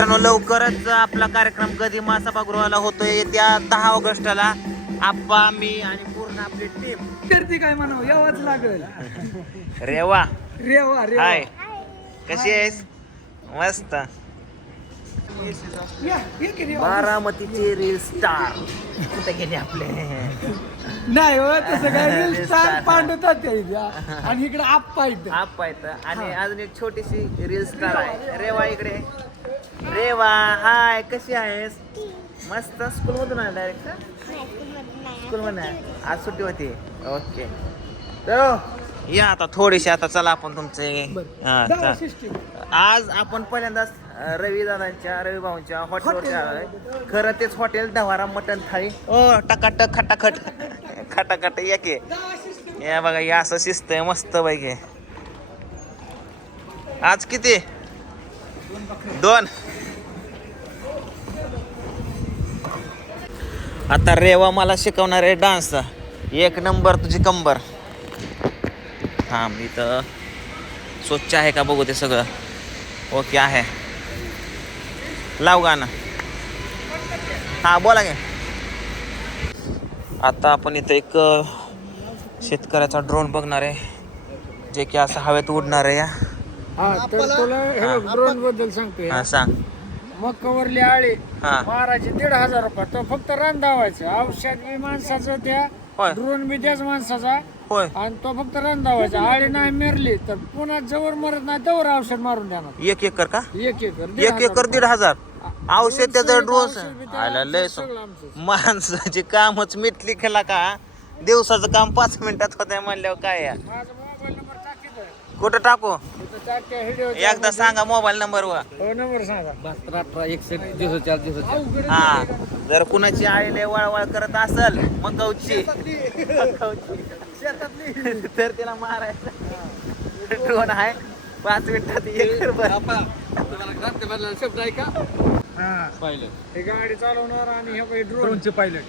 मित्रांनो लवकरच आपला कार्यक्रम कधी सभागृहाला होतोय. येत्या दहा ऑगस्टला आप्पा मी आणि पूर्ण आपली टीम गर्दी काय म्हणावं? यावंच लागेल. रेवा. रेवा रेवा. हाय. कशी आहेस? मस्त. या, ये की रेवा. बारामतीचे रील स्टार कुठे गेले आपले? नाही हो तसं काय रील. स्टार इथे. आणि इकडे आप्पा इथं. आप आहेत आणि अजून एक छोटीशी रील स्टार आहे. रेवा इकडे. रेवा हाय कशी आहेस? मस्त स्कूल मधून आहे डायरेक्ट स्कूल मधून आहे. आज सुट्टी होती. ओके तर या आता थोडीशी आता चला आपण तुमचे. हा. आज आपण पहिल्यांदाच रवी दादांच्या रवी भाऊंच्या हॉटेलवरती आलोय. खरं तेच हॉटेल दवारा मटन थाळी. ओ टकाटक खटाखट. खटाखट या की. या बघा या असं शिस्त आहे मस्त पैकी. आज किती? दोन. आता रेवा मला शिकवणार आहे डान्स. एक नंबर तुझी कंबर. हा मी तर स्वच्छ आहे का बघू ते सगळं. ओके आहे. लाव गाणं. हा बोला गे आता आपण इथं एक शेतकऱ्याचा ड्रोन बघणार आहे. जे की असं हवेत उडणार आहे या. हा ड्रोनबद्दल सांगतोय. हा सांग. मग कवरली आळे. हा. मारायचे दीड हजार रुपये. तो फक्त रान धावायचं औषध बी माणसाचं त्या होय. ड्रोन बी त्याच माणसाचा. होय. आणि तो फक्त रान धावायचा आळे नाही मेरली तर पुन्हा जवळ मरत नाही तवर औषध मारून देणार. एक एकर का? एक एकर दीड एक हजार एकर दीड हजार. औषध त्याचं ड्रोन औषध बी त्या आला लय सगळं. माणसाची कामच मिटली केला का? दिवसाचं काम पाच मिनिटात होत म्हणल्यावर काय या? माझा कुठं टाकू? एकदा सांगा मोबाईल नंबर वर. हो नंबर सांगा. बहात्तर अठरा एकसष्ट चार. हा. जर कुणाची आईले वळवळ करत असल मकवची तर तिला मारायचं. ड्रोन आहे? पाच मिनिटात शब्द आहे का? हा. पाहिलं हे गाडी चालवणार आणि हे ड्रोनचे पायलट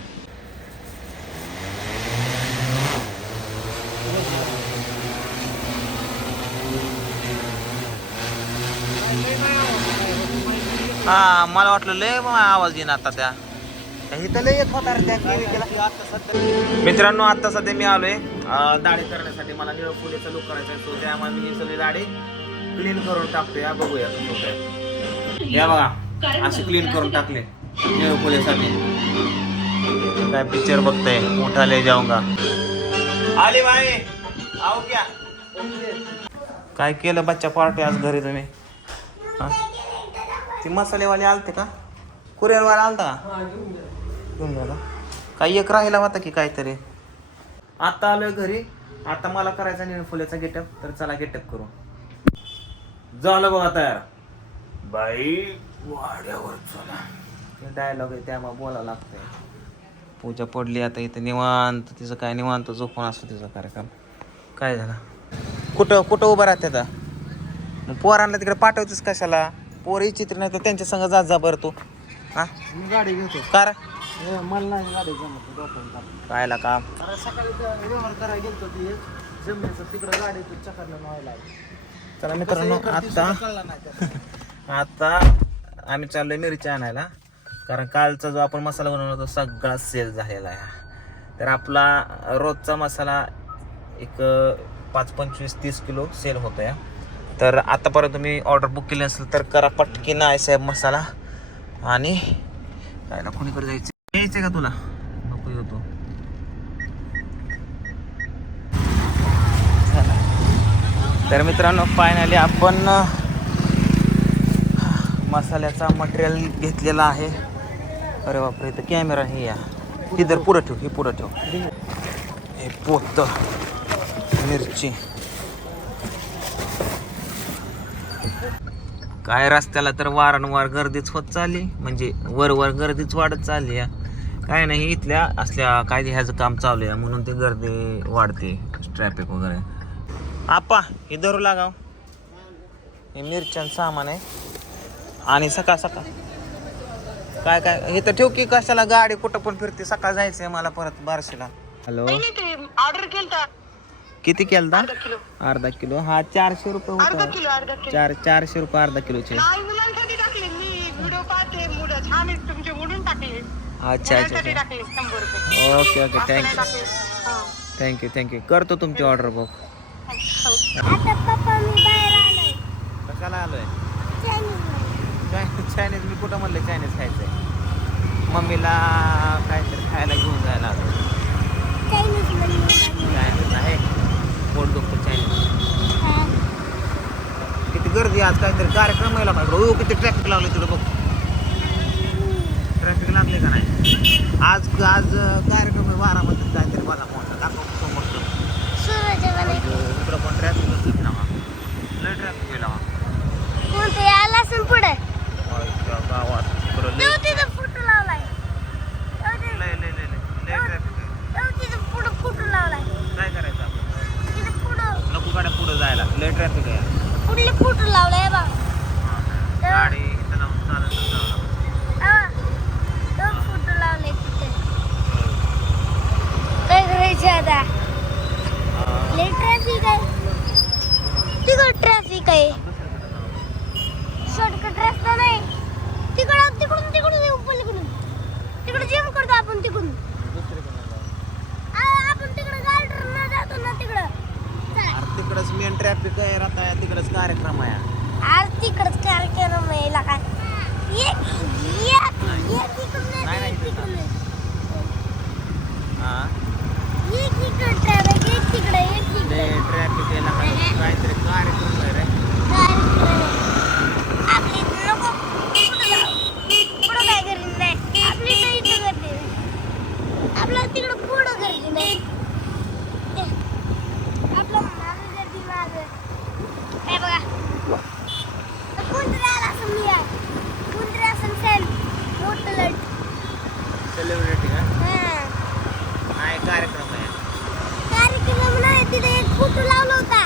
हा मला वाटलं लय आवाज येईन आता त्या. इथं लय येत होता रे त्या. मित्रांनो आता सध्या मी आलोय दाढी करण्यासाठी. मला निळ फुलेचा लुक करायचा आहे. So त्यामुळे मी ही सगळी दाढी क्लीन करून टाकतोय. या बघूया. या बघा अशी क्लीन करून टाकले. निळ फुलेसाठी. काय पिक्चर बघताय? मोठा ले जाऊंगा आली आओ क्या काय केलं बच्चा पार्टी आज घरी तुम्ही? हा? ती मसालेवाले आलते का? कुरिअरवाला आलता का? घेऊन गेला. काही एक राहिला होता की काहीतरी? आता आलोय घरी. आता मला करायचा फुलेचा गेटअप तर चला गेटअप करू. झालं बघा तयार. बाई वाड्यावर चला. डायलॉग आहे त्यामुळे बोलावं लागतंय. पूजा पडली आता इथं निवांत तिचं काय निवांत झोपून असतो तिचा कार्यक्रम. काय झालं? कुठं कुठं उभं राहते आता? मग पोरांना तिकडे पाठवतेस कशाला? पोर चित्र नाही तर त्यांच्या संग जात जा बरं तू. हा? मी गाडी घेतो. का रे? हे मला नाही गाडी जमत. कायला काम अरे सकाळी त्या व्यवहार करायला गेलतो ती. तिकडं गाडी चक्करला व्हायला चला मित्रांनो आता कळला नाही त्यात. आता आम्ही चाललोय मिरची आणायला. कारण कालचा जो आपण मसाला बनवला तो सगळा सेल झालेला आहे. तर आपला रोजचा मसाला एक पाच पंचवीस तीस किलो सेल होतो या तर आतापर्यंत तुम्ही ऑर्डर बुक केली असेल तर करा पटकीन आहे साहेब मसाला. आणि काय ना कोणीकडे जायचं? यायचं का तुला? नको येतो तर मित्रांनो फायनली आपण मसाल्याचा मटेरियल घेतलेला आहे. अरे बापरे इथं कॅमेरा हे या. इधर पुढं ठेव हे पुढं ठेव. हे पोत मिरची. काय रस्त्याला तर वारंवार गर्दीच होत चालली. म्हणजे वर वर गर्दीच वाढत चालली या काय नाही इथल्या असल्या काय ह्याचं काम चालू आहे म्हणून ती गर्दी वाढते ट्रॅफिक वगैरे. आपा हे धरू लागाव हे. मिरच्यान सामान आहे. आणि सकाळ सकाळ. काय काय हे तर ठेव की कशाला गाडी कुठं पण फिरते सकाळ जायचंय मला परत बारशीला. हॅलो. ऑर्डर केलता. किती केलता? अर्धा किलो. अर्धा किलो. हा चारशे रुपये अर्धा होता किलो अर्धा किलो. चार चारशे रुपये अर्धा किलोचे. नाही मुलांसाठी टाकले. मी व्हिडिओ पाहते मुलं छान आहेत तुमचे म्हणून टाकले. अच्छा अच्छा मुलांसाठी अच्छा. टाकले शंभर रुपये. Okay okay. असं नाही थँक्यू टाकले. हा. थँक्यू थँक्यू करतो तुमची ऑर्डर बुक हो. आता पप्पा मी बाहेर आलोय. कशाला आलोय? चायनीज मी कुठं म्हणलं चायनीज खायचंय? मम्मीला काहीतरी खायला घेऊन जायला आलो चायनीज म्हणजे चायनीज आहे पोट दुखतं चायनीज गर्दी आज काहीतरी कार्यक्रम आहे का हो किती ट्रॅफिक लागले तुला बघ. ट्रॅफिक लागले का नाही? आज आज कार्यक्रम आहे बारामतीत काहीतरी मला मोठा दाखव समोर इकडं पण ट्रॅफिक लय ट्रॅफिक गेला पुढे गावात इकडं लय तेव्हा तिथं फोटो लावलाय तेव्हा ते- लय लय लय लय लय ट्रॅफिक आहे तेव्हा तिथं पुढं फोटो लावलाय काय करायचं आपण तिथं पुढं नको गाड्या पुढं जायला लय ट्रॅफिक आहे पुढले फोटो लावलाय बा गाडी इथं लावून चालत जावं तेव्हा फोटो लावलाय तिथे काय करायचं आता लय ट्रॅफिक आहे तिकडं ट्रॅफिक आहे शॉर्टकट रस्ता नाही. तिकडं तिकडून तिकडून येऊ पलीकडून. तिकडे जेम करतो आपण तिकडून. आपण तिकडे गार्डन जातो ना तिकडं. तिकडंच मेन ट्रॅफिक आहे आता तिकडंच कार्यक्रम आहे. आज सेलिब्रिटी का? काय कार्यक्रम आहे. कार्यक्रम नाही तिथे एक फोटो लावला होता.